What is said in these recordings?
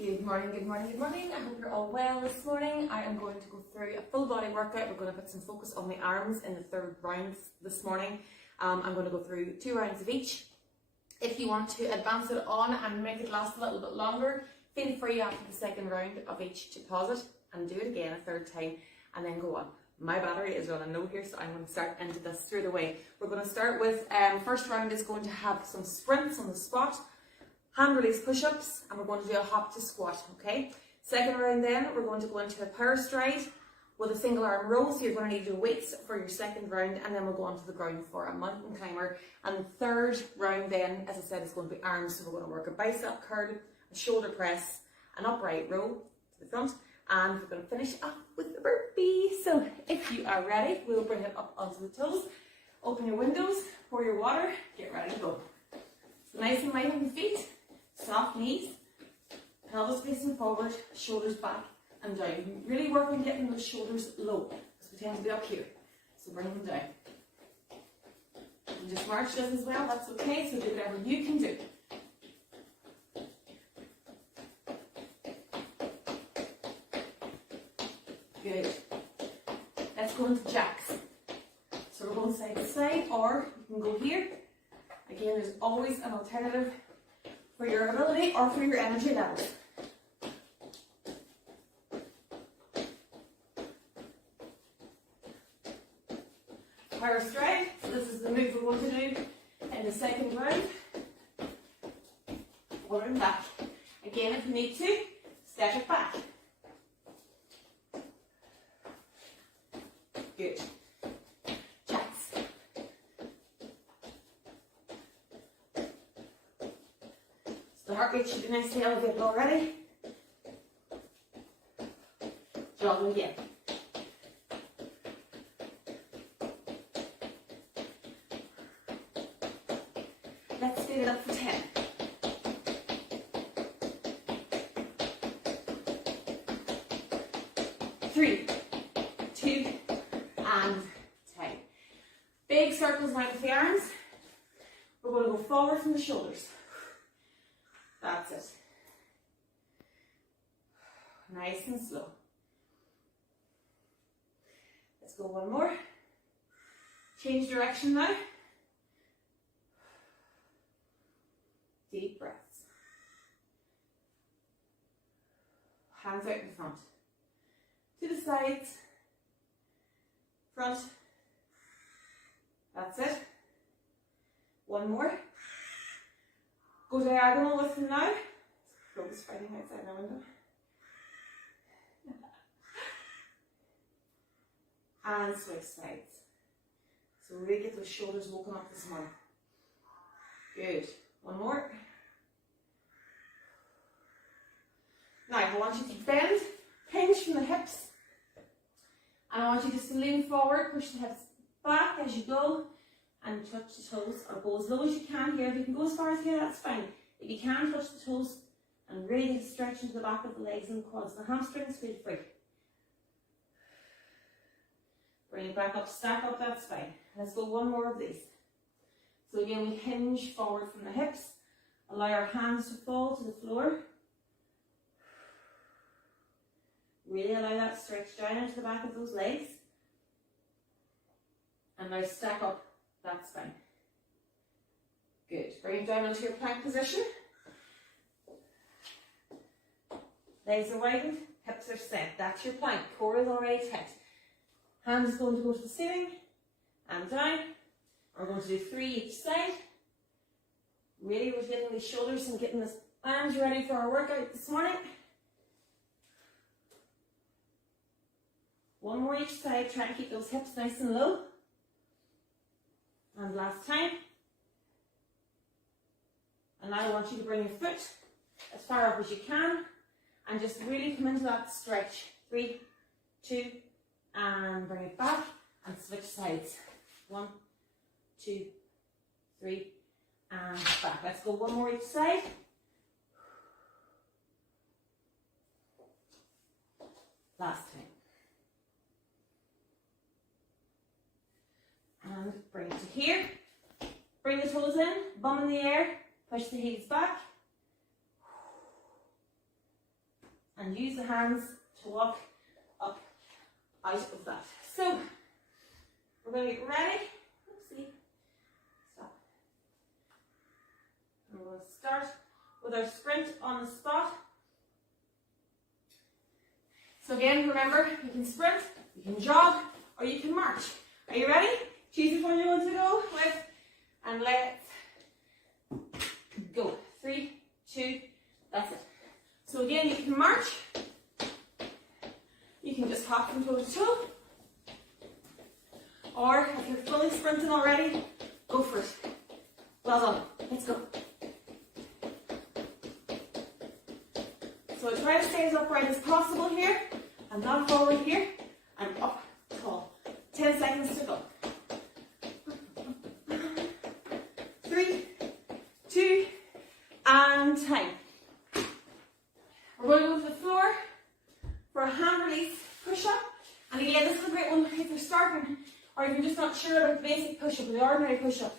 Good morning, good morning, good morning. I hope you're all well this morning. I am going to go through a full body workout. We're going to put some focus on the arms in the third round this morning. I'm going to go through 2 rounds of each. If you want to advance it on and make it last a little bit longer, feel free after the second round of each to pause it and do it again a third time and then go on. My battery is running low here, so I'm going to start into this straight away. We're going to start with, first round is going to have some sprints on the spot, hand release push-ups, and we're going to do a hop to squat, okay? Second round then, we're going to go into a power stride with a single arm row, so you're going to need your weights for your second round, and then we'll go onto the ground for a mountain climber. And the third round then, as I said, is going to be arms, so we're going to work a bicep curl, a shoulder press, an upright row to the front, and we're going to finish up with the burpee. So if you are ready, we'll bring it up onto the toes, open your windows, pour your water, get ready to go. So nice and light on your feet. Soft knees, pelvis facing forward, shoulders back and down. Really work on getting those shoulders low because we tend to be up here. So bring them down. And just march does as well, that's okay. So do whatever you can do. Good. Let's go into jacks. So we're going side to side, or you can go here. Again, there's always an alternative for your ability or for your energy levels. Power stride, so this is the move we're going to do in the second round. Forward and back. Again, if you need to, step it back. Good. Jacks. The heart rate should be nicely elevated already. Jogging again. Let's speed it up for 10. 3, 2, and 10. Big circles now with the arms. We're going to go forward from the shoulders. That's it. Nice and slow. Let's go one more. Change direction now. Deep breaths. Hands out in front. To the sides. Front. That's it. One more. Go diagonal with them now. Crows fighting outside my window. And switch sides. So really get those shoulders woken up this morning. Good. One more. Now I want you to bend, hinge from the hips. And I want you just to lean forward, push the hips back as you go. And touch the toes, or go as low as you can here. If you can go as far as here, that's fine. If you can, touch the toes and really stretch into the back of the legs and quads. The hamstrings feel free. Bring it back up, stack up, that's fine. Let's go one more of these. So again, we hinge forward from the hips. Allow our hands to fall to the floor. Really allow that stretch down into the back of those legs. And now stack up. That's fine. Good. Bring it down into your plank position. Legs are widened, hips are set. That's your plank. Core is already tight. Hands going to go to the ceiling and down. We're going to do 3 each side. Really rotating these shoulders and getting the arms ready for our workout this morning. One more each side. Try to keep those hips nice and low. And last time. And now I want you to bring your foot as far up as you can and just really come into that stretch. 3, 2, and bring it back and switch sides. 1, 2, 3, and back. Let's go one more each side. Last time. And bring it to here. Bring the toes in, bum in the air, push the heels back. and use the hands to walk up out of that. So we're going to get ready. Oopsie. Stop. And we're going to start with our sprint on the spot. So again, remember, you can sprint, you can jog, or you can march. Are you ready? Choose which one you want to go with, and let's go. 3, 2, that's it. So again, you can march, you can just hop from toe to toe, or if you're fully sprinting already, go for it. Well done. Let's go. So try to stay as upright as possible here. I'm not forward here. I'm up tall. 10 seconds to go. 3, 2, and time. We're going to go to the floor for a hand release push-up. And again, this is a great one if you're starting or if you're just not sure about the basic push-up or the ordinary push-up.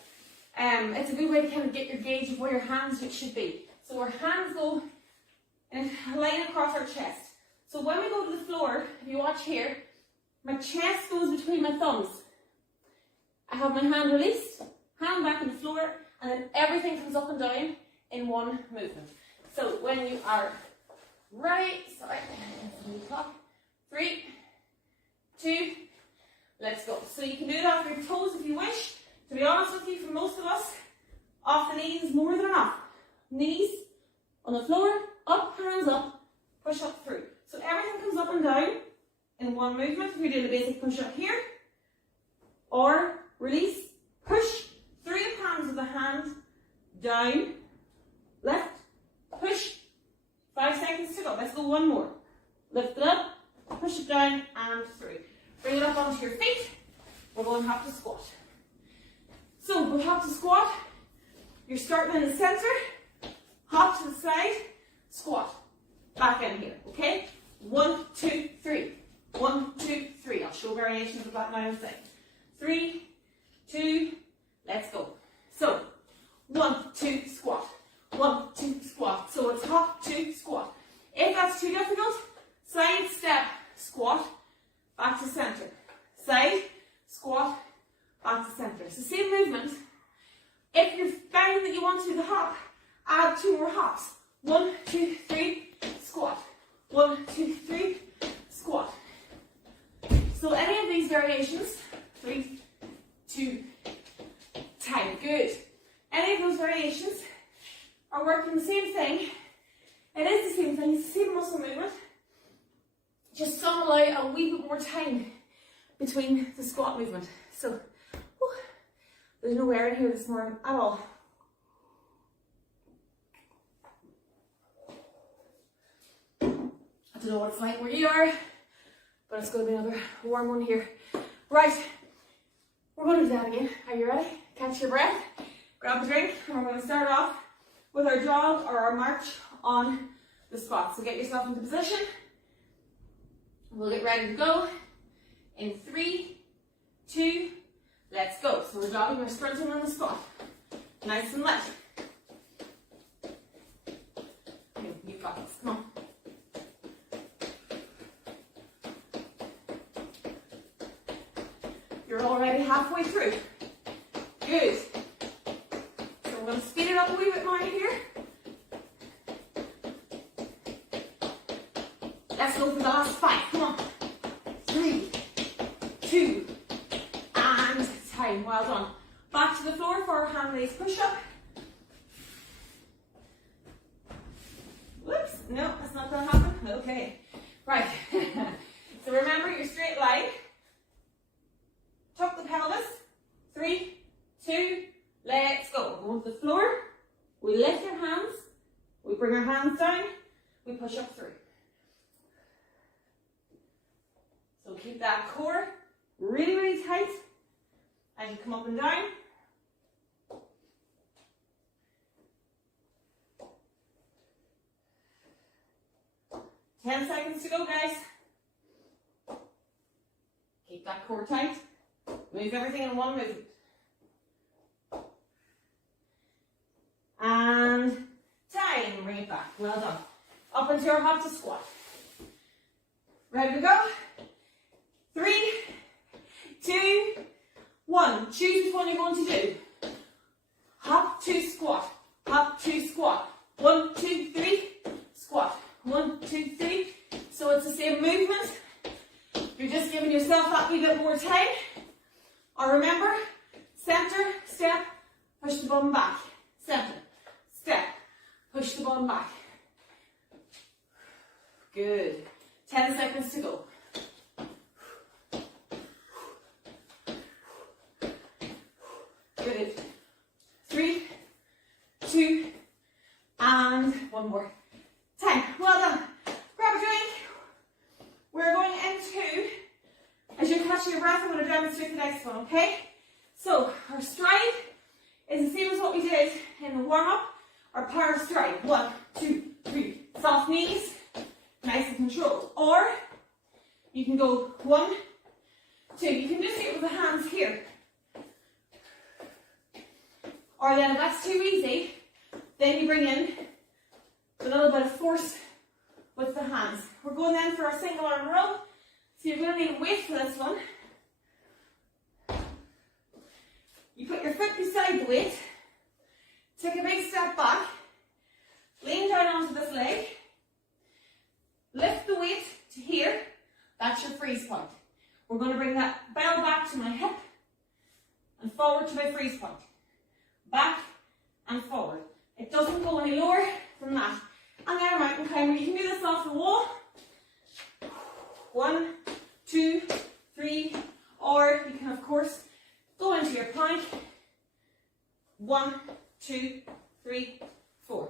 It's a good way to kind of get your gauge of where your hands should be. So our hands go in a line across our chest. So when we go to the floor, if you watch here, my chest goes between my thumbs. I have my hand released, hand back on the floor, and then everything comes up and down in one movement. So when you are ready, 3, 2, let's go. So you can do it off your toes if you wish. To be honest with you, for most of us, off the knees is more than enough. Knees on the floor, up, hands up, push up through. So everything comes up and down in one movement. We're doing a basic push up here. Or release, push through the palms of the hand, down, left, push. 5 seconds to go. Let's go one more. Lift it up, push it down and through. Bring it up onto your feet. We're going to have to squat. So we'll have to squat. You're starting in the center, hop to the side, squat. Back in here, okay? 1, 2, 3. 1, 2, 3. I'll show variations of that now in a second. 3, 2, let's go. So, 1, 2, squat. 1, 2, squat. So it's hop, 2, squat. If that's too difficult, side, step, squat, back to center. Side, squat, back to center. It's the same movement. If you find that you want to do the hop, add 2 more hops. 1, 2, 3, squat. 1, 2, 3, squat. So any of these variations, 3, 2, time. Good. Any of those variations are working the same thing. It is the same thing, it's the same muscle movement. Just some allow a wee bit more time between the squat movement. So, there's no air in here this morning at all. I don't know what it's like where you are, but it's going to be another warm one here. Right, we're going to do that again. Are you ready? Catch your breath, grab a drink, and we're going to start off with our jog or our march on the spot. So get yourself into position. We'll get ready to go in 3, 2, let's go. So we're jogging, we're sprinting on the spot. Nice and light. You've got this, come on. You're already halfway through. Good. So we're going to speed it up a wee bit more here. Let's go for the last 5. Come on. 3, 2, and time. Well done. Back to the floor for our hand raise push up. Whoops. No, that's not going to happen. Okay. Right. So remember your straight line. Tuck the pelvis. 3, 2, let's go. Go to the floor. We lift our hands. We bring our hands down. We push up through. So keep that core really, really tight as you come up and down. Ten seconds to go, guys. Keep that core tight. Move everything in one movement. And time. Bring it back. Well done. Up into our hop to squat. Ready to go? 3, 2, 1. Choose which one you're going to do. Hop to squat. Hop to squat. 1, 2, 3. Squat. 1, 2, 3. So it's the same movement. You're just giving yourself that wee bit more time. Or remember, center, step, push the bum back. Center, step, push the bum back. Good. 10 seconds to go. Good. 3, 2, and one more. Time. Well done. Grab a drink. We're going into, as you're catching your breath, I'm going to demonstrate the next one, okay? So, our stride is the same as what we did in the warm-up. Our power stride. 1, 2, 3. Soft knees. Nice and controlled. Or, you can go 1, 2. You can just do it with the hands here. Or then if that's too easy, then you bring in a little bit of force with the hands. We're going then for our single arm row. So you're going to need a weight for this one. You put your foot beside the weight. Take a big step back. Lean down onto this leg. Lift the weight to here. That's your freeze point. We're going to bring that bell back to my hip and forward to my freeze point. Back and forward. It doesn't go any lower than that. And then mountain climber. You can do this off the wall. 1, 2, 3, or you can of course go into your plank. 1, 2, 3, 4.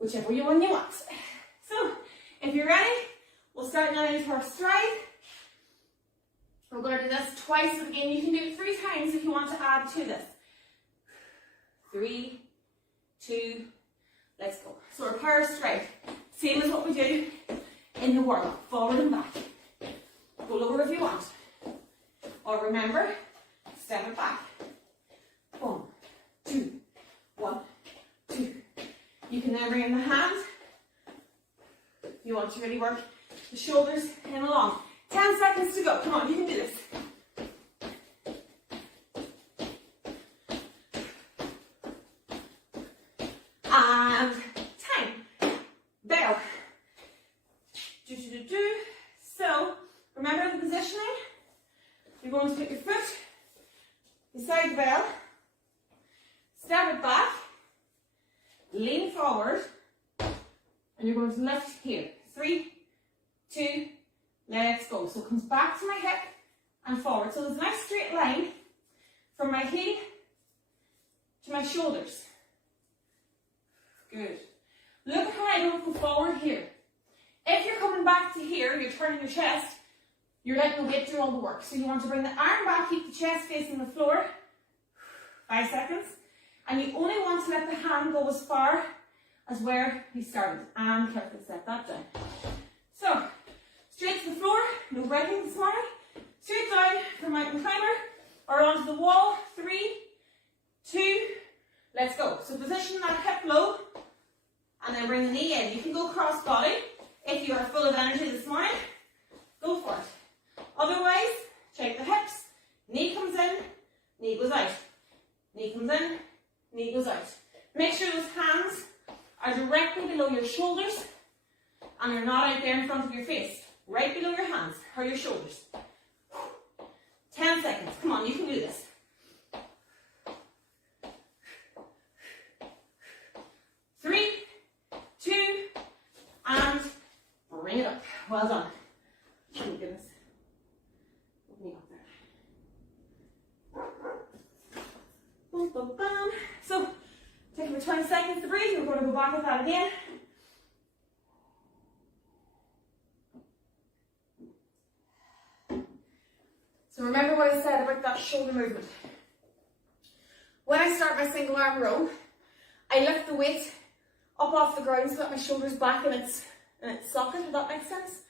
Whichever one you want. So, if you're ready, we'll start now into our stride. We're going to do this twice again. You can do it 3 times if you want to add to this. 3, 2, let's go. So our power stride, same as what we do in the warm-up, forward and back. Go lower if you want. Or remember, step it back. 1, 2, 1, 2. You can then bring in the hands. You want to really work the shoulders in along. 10 seconds to go. Come on, you can do this. And time. Bell. So, remember the positioning. You're going to put your foot beside the bell. Step it back. Lean forward. And you're going to lift here. 3, 2, let's go. So it comes back to my hip and forward. So there's a nice straight line from my heel to my shoulders. Good. Look how I don't go forward here. If you're coming back to here, you're turning your chest, you're letting the weight do all the work. So you want to bring the arm back, keep the chest facing the floor. 5 seconds. And you only want to let the hand go as far as where you started. And carefully set that down. So, straight to the floor, no breaking this morning. Straight down for mountain climber, or onto the wall. 3, 2, let's go. So position that hip low, and then bring the knee in. You can go cross body if you are full of energy this morning. Go for it. Otherwise, check the hips. Knee comes in, knee goes out. Knee comes in, knee goes out. Make sure those hands are directly below your shoulders and they're not out there in front of your face. Right below your hands or your shoulders. 10 seconds. Come on, you can do this. 3, 2, and bring it up. Well done. Oh my goodness. Put me up there. Boom, boom, boom. So, take about 20 seconds to breathe. We're going to go back with that again. So remember what I said about that shoulder movement. When I start my single arm row, I lift the weight up off the ground so that my shoulder's back in its socket, if that makes sense.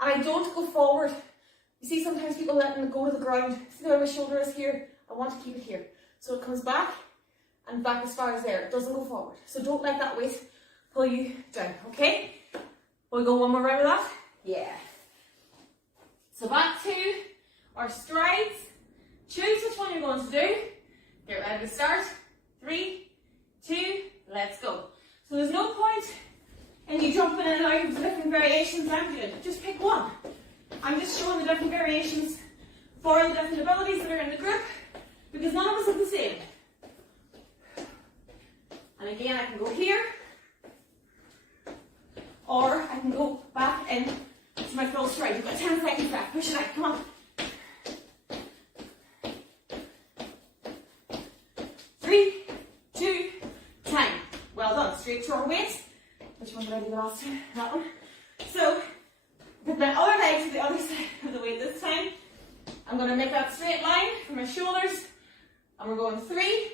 And I don't go forward. You see sometimes people letting it go to the ground. See where my shoulder is here? I want to keep it here. So it comes back and back as far as there. It doesn't go forward. So don't let that weight pull you down, okay? We'll go one more round of that. Yeah. So back to our strides. Choose which one you're going to do. Get ready to start. 3, 2, let's go. So there's no point in you jumping in and out of the different variations I'm doing. Just pick one. I'm just showing the different variations for the different abilities that are in the group, because none of us are the same. And again, I can go here, or I can go back in to my full stride. You've got 10 seconds left. Push it out. Come on. 3, 2, time. Well done. Straight to our weight. Which one did I do the last time? That one. So, with my other leg to the other side of the weight this time. I'm going to make that straight line from my shoulders. And we're going 3,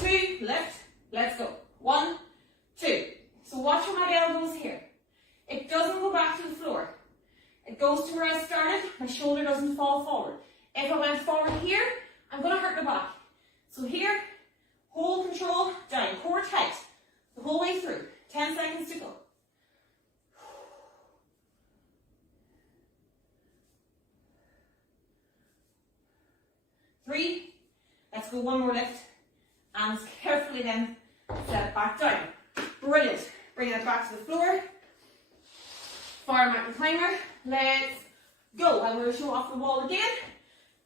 2, lift. Let's go. 1, 2. So watch where my elbows here. It doesn't go back to the floor. It goes to where I started. My shoulder doesn't fall forward. If I went forward here, I'm going to hurt the back. So here, hold control, down, core tight, the whole way through. 10 seconds to go. 3, let's go one more lift, and carefully then set it back down. Brilliant. Bring it back to the floor. Fire mountain climber. Let's go. I'm going to show off the wall again.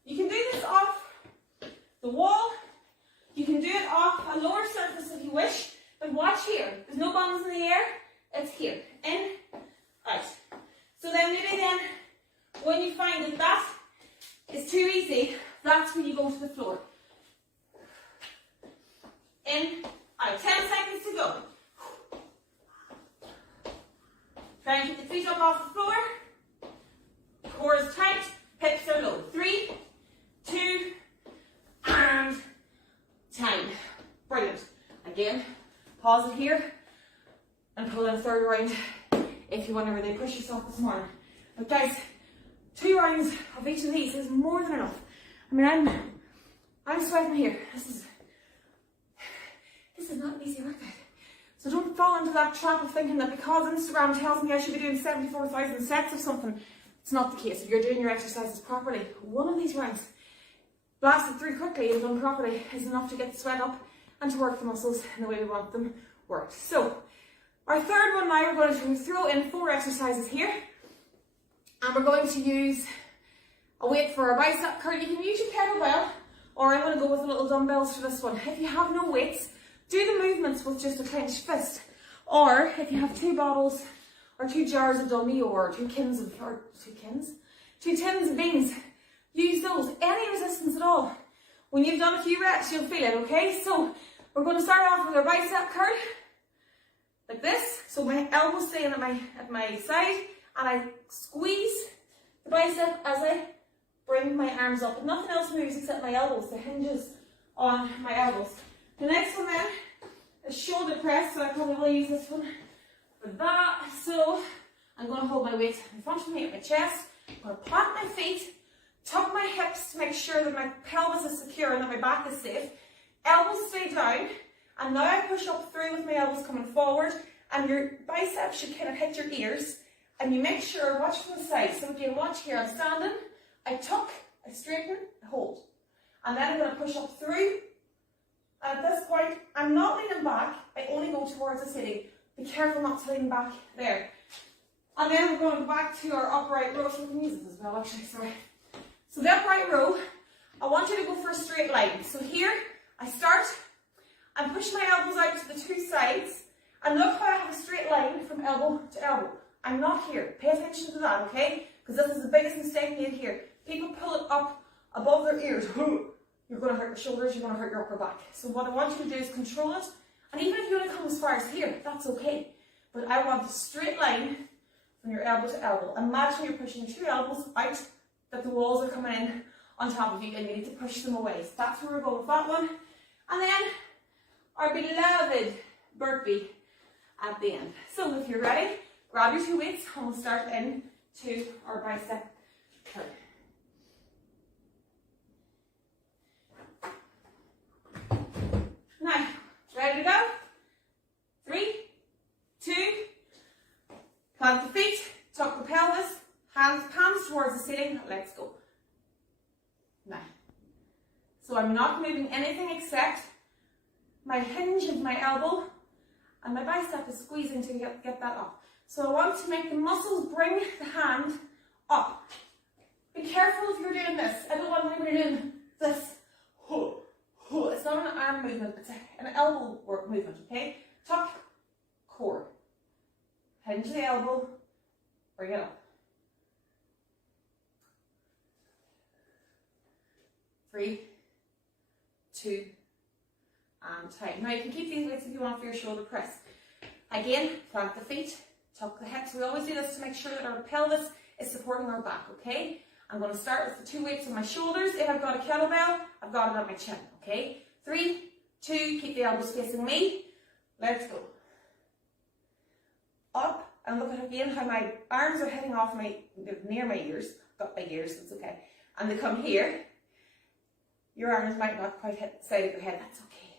You can do this off the wall. You can do it off a lower surface if you wish. But watch here. There's no bombs in the air. It's here. In, out. So then maybe then, when you find that that is too easy, that's when you go to the floor. In, out. 10 seconds to go. Try and keep the feet up off the floor. Core is tight. Hips are low. 3, 2, and time. Brilliant. Again, pause it here and pull in a third round if you want to really push yourself this morning. But guys, 2 rounds of each of these is more than enough. I mean, I'm sweating here. This is not an easy workout. So don't fall into that trap of thinking that because Instagram tells me I should be doing 74,000 sets of something. It's not the case. If you're doing your exercises properly, one of these rounds, blasted through quickly and done properly, is enough to get the sweat up and to work the muscles in the way we want them worked. So, our third one now, we're going to throw in 4 exercises here. And we're going to use a weight for our bicep curl. You can use your kettlebell, or I'm going to go with the little dumbbells for this one. If you have no weights, do the movements with just a clenched fist. Or if you have 2 bottles or 2 jars of dummy or 2 tins of beans, use those. Any resistance at all. When you've done a few reps, you'll feel it, okay? So we're going to start off with our bicep curl, like this. So my elbows stay in at my side, and I squeeze the bicep as I bring my arms up. And nothing else moves except my elbows. The hinges on my elbows. The next one then is shoulder press, so I probably will use this one for that. So I'm going to hold my weight in front of me at my chest. I'm going to plant my feet, tuck my hips to make sure that my pelvis is secure and that my back is safe. Elbows stay down, and now I push up through with my elbows coming forward, and your biceps should kind of hit your ears. And you make sure, watch from the side. So again, watch here, I'm standing, I tuck, I straighten, I hold. And then I'm going to push up through. And at this point, I'm not leaning back, I only go towards the ceiling. Be careful not to lean back there. And then we're going back to our upright row. So we can use this as well, actually, sorry. So the upright row, I want you to go for a straight line. So here, I start, and push my elbows out to the 2 sides. And look how I have a straight line from elbow to elbow. I'm not here. Pay attention to that, okay? Because this is the biggest mistake made here. People pull it up above their ears. You're going to hurt your shoulders, you're going to hurt your upper back. So what I want you to do is control it. And even if you only come as far as here, that's okay. But I want a straight line from your elbow to elbow. Imagine you're pushing your 2 elbows out, that the walls are coming in on top of you, and you need to push them away. So that's where we're going with that one. And then our beloved burpee at the end. So if you're ready, grab your 2 weights and we'll start into our bicep curl. Now, ready to go? 3, 2, plant the feet, tuck So I'm not moving anything except my hinge of my elbow and my bicep is squeezing to get that up. So I want to make the muscles bring the hand up. Be careful if you're doing this. I don't want anybody doing this. It's not an arm movement, it's an elbow work movement, okay? Tuck, core. Hinge the elbow, bring it up. 3, 2, and tight. Now you can keep these weights if you want for your shoulder press. Again, plant the feet, tuck the hips. We always do this to make sure that our pelvis is supporting our back, okay? I'm going to start with the 2 weights on my shoulders. If I've got a kettlebell, I've got it on my chin, okay? 3, 2, keep the elbows facing me. Let's go. Up, and look at again how my arms are heading off near my ears. I've got big ears, that's okay. And they come here. Your arms might not quite hit the side of your head, that's okay.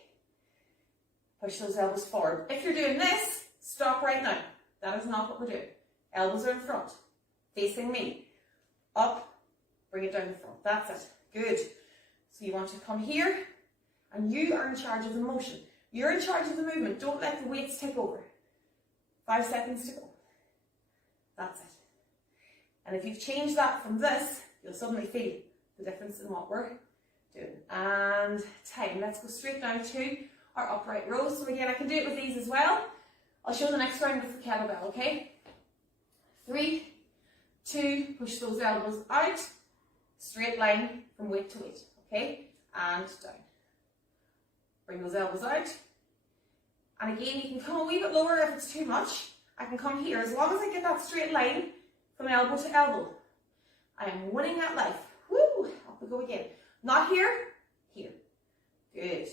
Push those elbows forward. If you're doing this, stop right now. That is not what we're doing. Elbows are in front, facing me. Up, bring it down the front. That's it. Good. So you want to come here, and you are in charge of the motion. You're in charge of the movement. Don't let the weights take over. 5 seconds to go. That's it. And if you've changed that from this, you'll suddenly feel the difference in what we're doing. And time. Let's go straight down to our upright rows. So again, I can do it with these as well. I'll show the next round with the kettlebell, okay? 3, 2, push those elbows out. Straight line from weight to weight, okay? And down. Bring those elbows out. And again, you can come a wee bit lower if it's too much. I can come here. As long as I get that straight line from elbow to elbow, I am winning that life. Woo! Up we go again. Not here, here. Good.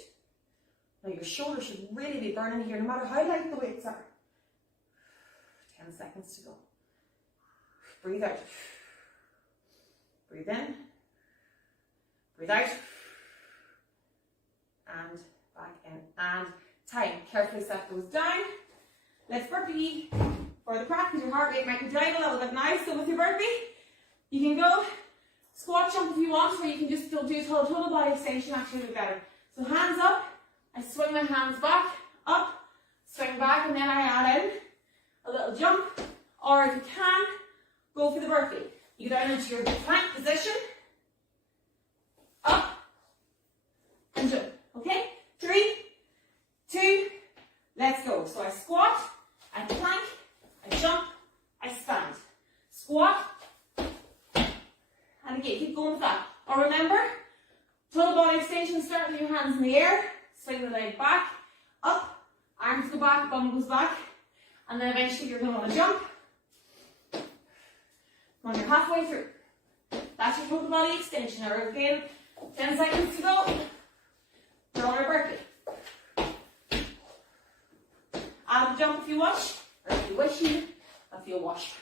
Now your shoulders should really be burning here, no matter how light the weights are. 10 seconds to go. Breathe out. Breathe in. Breathe out. And back in. And time. Carefully set those down. Let's burpee for the practice. Your heart rate might go down a little bit now. So with your burpee, you can go squat jump if you want, or you can just do total body extension, actually be better. So hands up, I swing my hands back, up, swing back, and then I add in a little jump. Or if you can, go for the burpee. You go down into your plank position, up, and jump. Okay? 3, 2, let's go. So I squat, I plank, I jump, I stand. Squat, and again, keep going with that. Or remember, total body extension, start with your hands in the air, swing the leg back, up, arms go back, bum goes back, and then eventually you're going to want to jump. When you're halfway through, that's your total body extension. Or again, 10 seconds to go. We're on our burpee. Add a jump if you wish, or if you wish if you wash.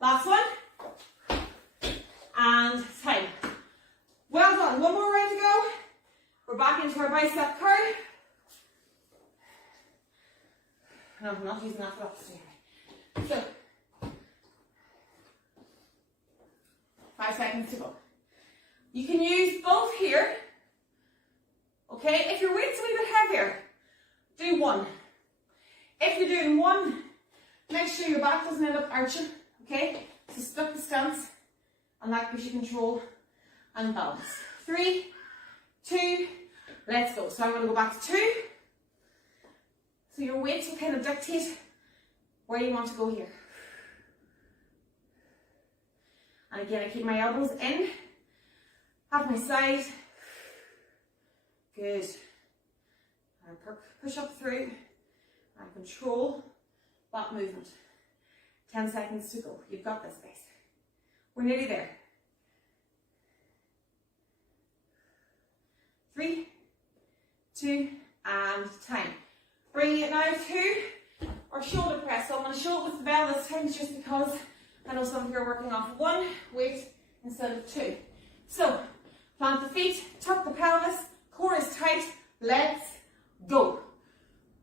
Last one. And time. Well done. One more round to go. We're back into our bicep curl. No, I'm not using that for that. So, 5 seconds to go. You can use both here. Okay, if your weight's a wee bit heavier, do one. If you're doing one, make sure your back doesn't end up arching. Okay, so split the stance, and that gives you control and balance. 3, 2, let's go. So I'm going to go back to 2. So your weights will kind of dictate where you want to go here. And again, I keep my elbows in, have my side. Good. And push up through and control that movement. 10 seconds to go. You've got this, guys. We're nearly there. 3, 2, and time. Bringing it now to our shoulder press. So I'm going to show it with the bell this time just because I know some of you are working off one weight instead of 2. So, plant the feet, tuck the pelvis, core is tight, let's go.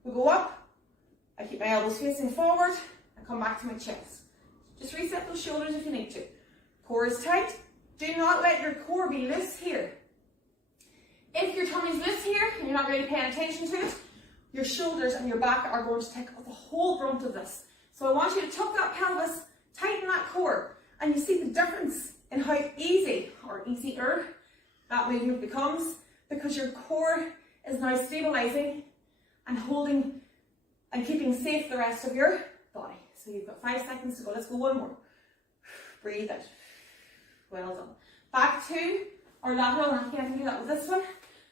We go up, I keep my elbows facing forward, I come back to my chest. Just reset those shoulders if you need to. Core is tight, do not let your core be loose here. If your tummy's loose here and you're not really paying attention to it, your shoulders and your back are going to take up the whole brunt of this. So I want you to tuck that pelvis, tighten that core, and you see the difference in how easy or easier that movement becomes because your core is now stabilizing and holding and keeping safe the rest of your body. So you've got 5 seconds to go. Let's go one more. Breathe out. Well done. Back to our lateral, and again I can do that with this one.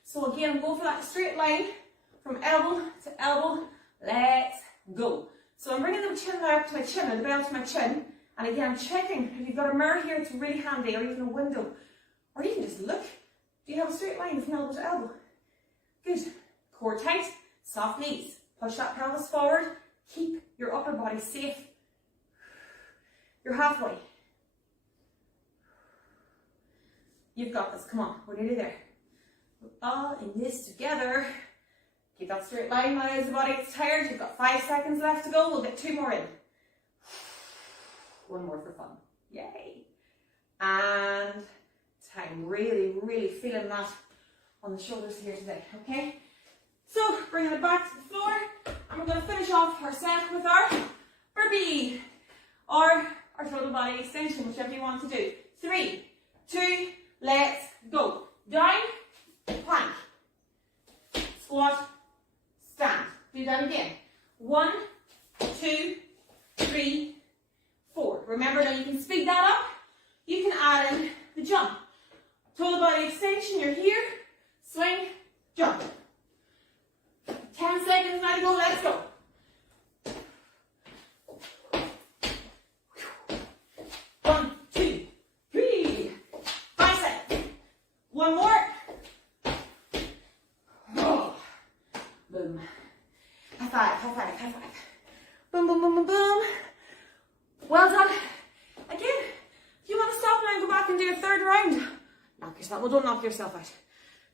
So again, go for that straight line from elbow to elbow. Let's go. So I'm bringing the chin now up to my chin, or the belt to my chin. And again, I'm checking if you've got a mirror here, it's really handy, or even a window. Or you can just look. Do you have a straight line from elbow to elbow? Good. Core tight, soft knees. Push that pelvis forward. Keep your upper body safe. You're halfway. You've got this. Come on, we're nearly there. We're all in this together. Keep that straight line now as the body gets tired. You've got 5 seconds left to go. We'll get 2 more in. One more for fun. Yay. And time. Really, really feeling that on the shoulders here today. Okay? So, bringing it back to the floor. And we're going to finish off our set with our burpee. Or our total body extension, whichever you want to do. 3, 2, let's go. Down, plank, squat, stand. Do that again. 1, 2, 3, 4. Remember now you can speed that up. You can add in the jump. Total body extension, you're here. Swing, jump. 10 seconds now to go, let's go. One more. Oh. Boom. High five, high five, high five. Boom, boom, boom, boom, boom. Well done. Again, if you want to stop now and go back and do a third round, knock yourself. Well, don't knock yourself out.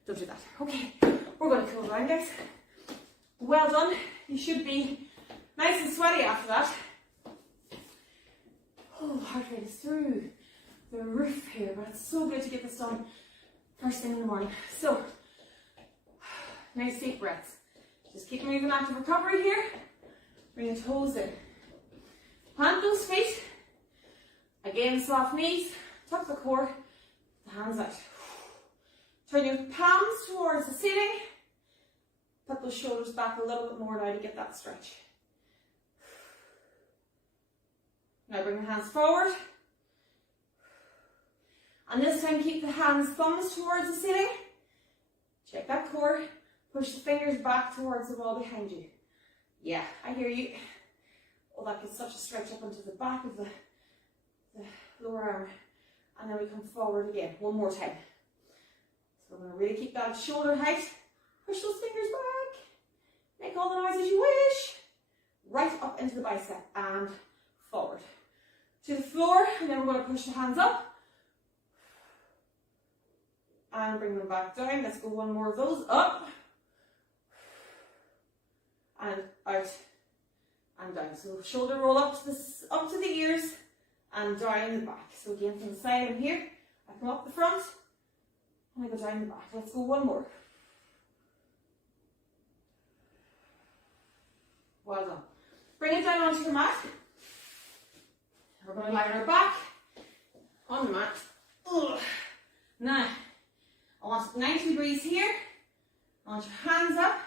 Don't do that. Okay, we're going to cool down, guys. Well done. You should be nice and sweaty after that. Oh, heart rate is through the roof here, but it's so good to get this done first thing in the morning. So, nice deep breaths. Just keep moving active recovery here. Bring your toes in. Plant those feet. Again, soft knees. Tuck the core. The hands out. Turn your palms towards the ceiling. Put those shoulders back a little bit more now to get that stretch. Now bring the hands forward. And this time keep the hands, thumbs towards the ceiling. Check that core. Push the fingers back towards the wall behind you. Yeah, I hear you. Oh, that gets such a stretch up into the back of the lower arm. And then we come forward again. One more time. So we're going to really keep that shoulder height. Push those fingers back. Make all the noises you wish. Right up into the bicep and forward. To the floor, and then we're going to push the hands up. And bring them back down. Let's go one more of those. Up. And out. And down. So shoulder roll up to the ears and down the back. So again from the side I'm here. I come up the front and I go down the back. Let's go one more. Well done. Bring it down onto the mat. We're going to lie on our back on the mat. Ugh. Now, I want 90 degrees here. I want your hands up.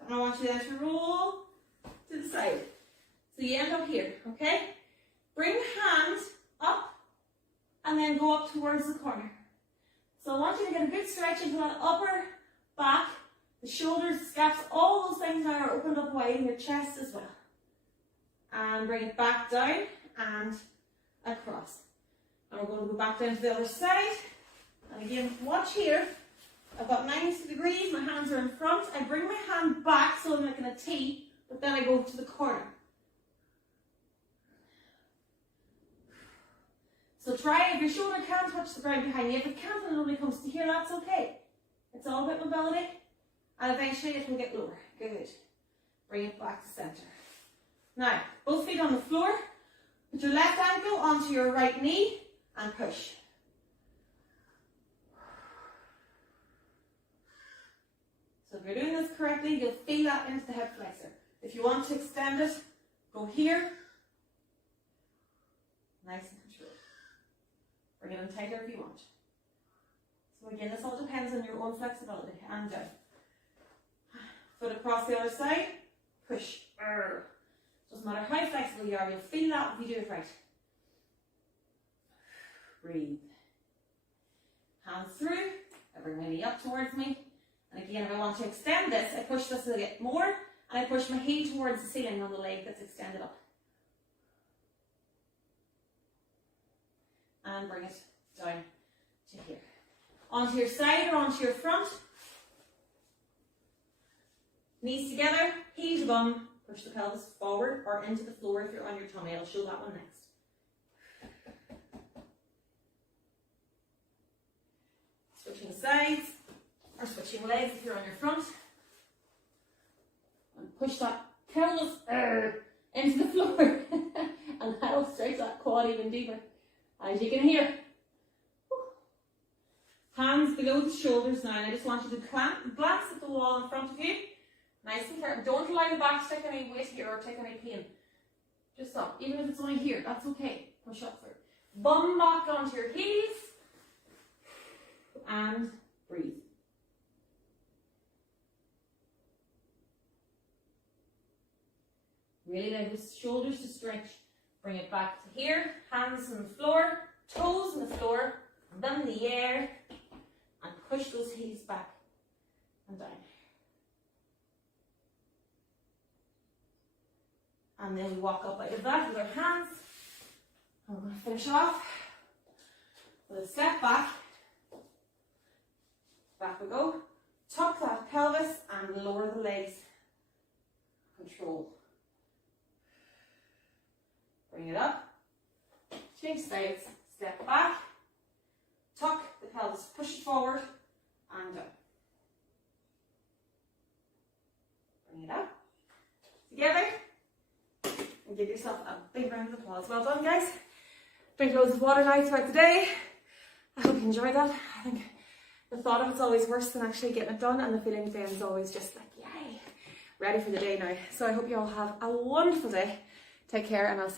And I want you then to roll to the side. So you end up here, okay? Bring the hands up and then go up towards the corner. So I want you to get a good stretch into that upper back, the shoulders, the scaps, all those things now are opened up wide in your chest as well. And bring it back down and across. And we're going to go back down to the other side. And again, watch here. I've got 90 degrees, my hands are in front. I bring my hand back so I'm making a T, but then I go to the corner. So try, if your shoulder can't touch the ground behind you, if it can't and it only comes to here, that's okay. It's all about mobility, and eventually it will get lower. Good. Bring it back to center. Now, both feet on the floor. Put your left ankle onto your right knee and push. tightly, you'll feel that into the hip flexor. If you want to extend it, go here. Nice and controlled. Bring it in tighter if you want. So again, this all depends on your own flexibility. And down. Foot across the other side. Push. Doesn't matter how flexible you are, you'll feel that if you do it right. Breathe. Hands through. I bring my knee up towards me. And again, if I want to extend this, I push this a bit more, and I push my heel towards the ceiling on the leg that's extended up. And bring it down to here. Onto your side or onto your front. Knees together, heel to bum. Push the pelvis forward or into the floor if you're on your tummy. I'll show that one next. Switching sides or switching legs if you're on your front. And push that pelvis into the floor. And that'll stretch that quad even deeper. As you can hear. Hands below the shoulders now. And I just want you to glance at the wall in front of you. Nice and careful. Don't allow the back to take any weight here or take any pain. Just up. Even if it's only here, that's okay. Push up through. Bum back onto your heels. And breathe. Really allow the shoulders to stretch. Bring it back to here. Hands on the floor. Toes on the floor. Thumb in the air. And push those heels back and down. And then we walk up out of that with our hands. I'm going to finish off with a step back. Back we go. Tuck that pelvis and lower the legs. Control. Bring it up. Change sides. Step back. Tuck the pelvis. Push it forward and down. Bring it up. Together. And give yourself a big round of applause. Well done, guys. Drink loads of water now throughout the day. I hope you enjoyed that. I think the thought of it's always worse than actually getting it done, and the feeling then is always just like, yay, ready for the day now. So I hope you all have a wonderful day. Take care, and I'll see you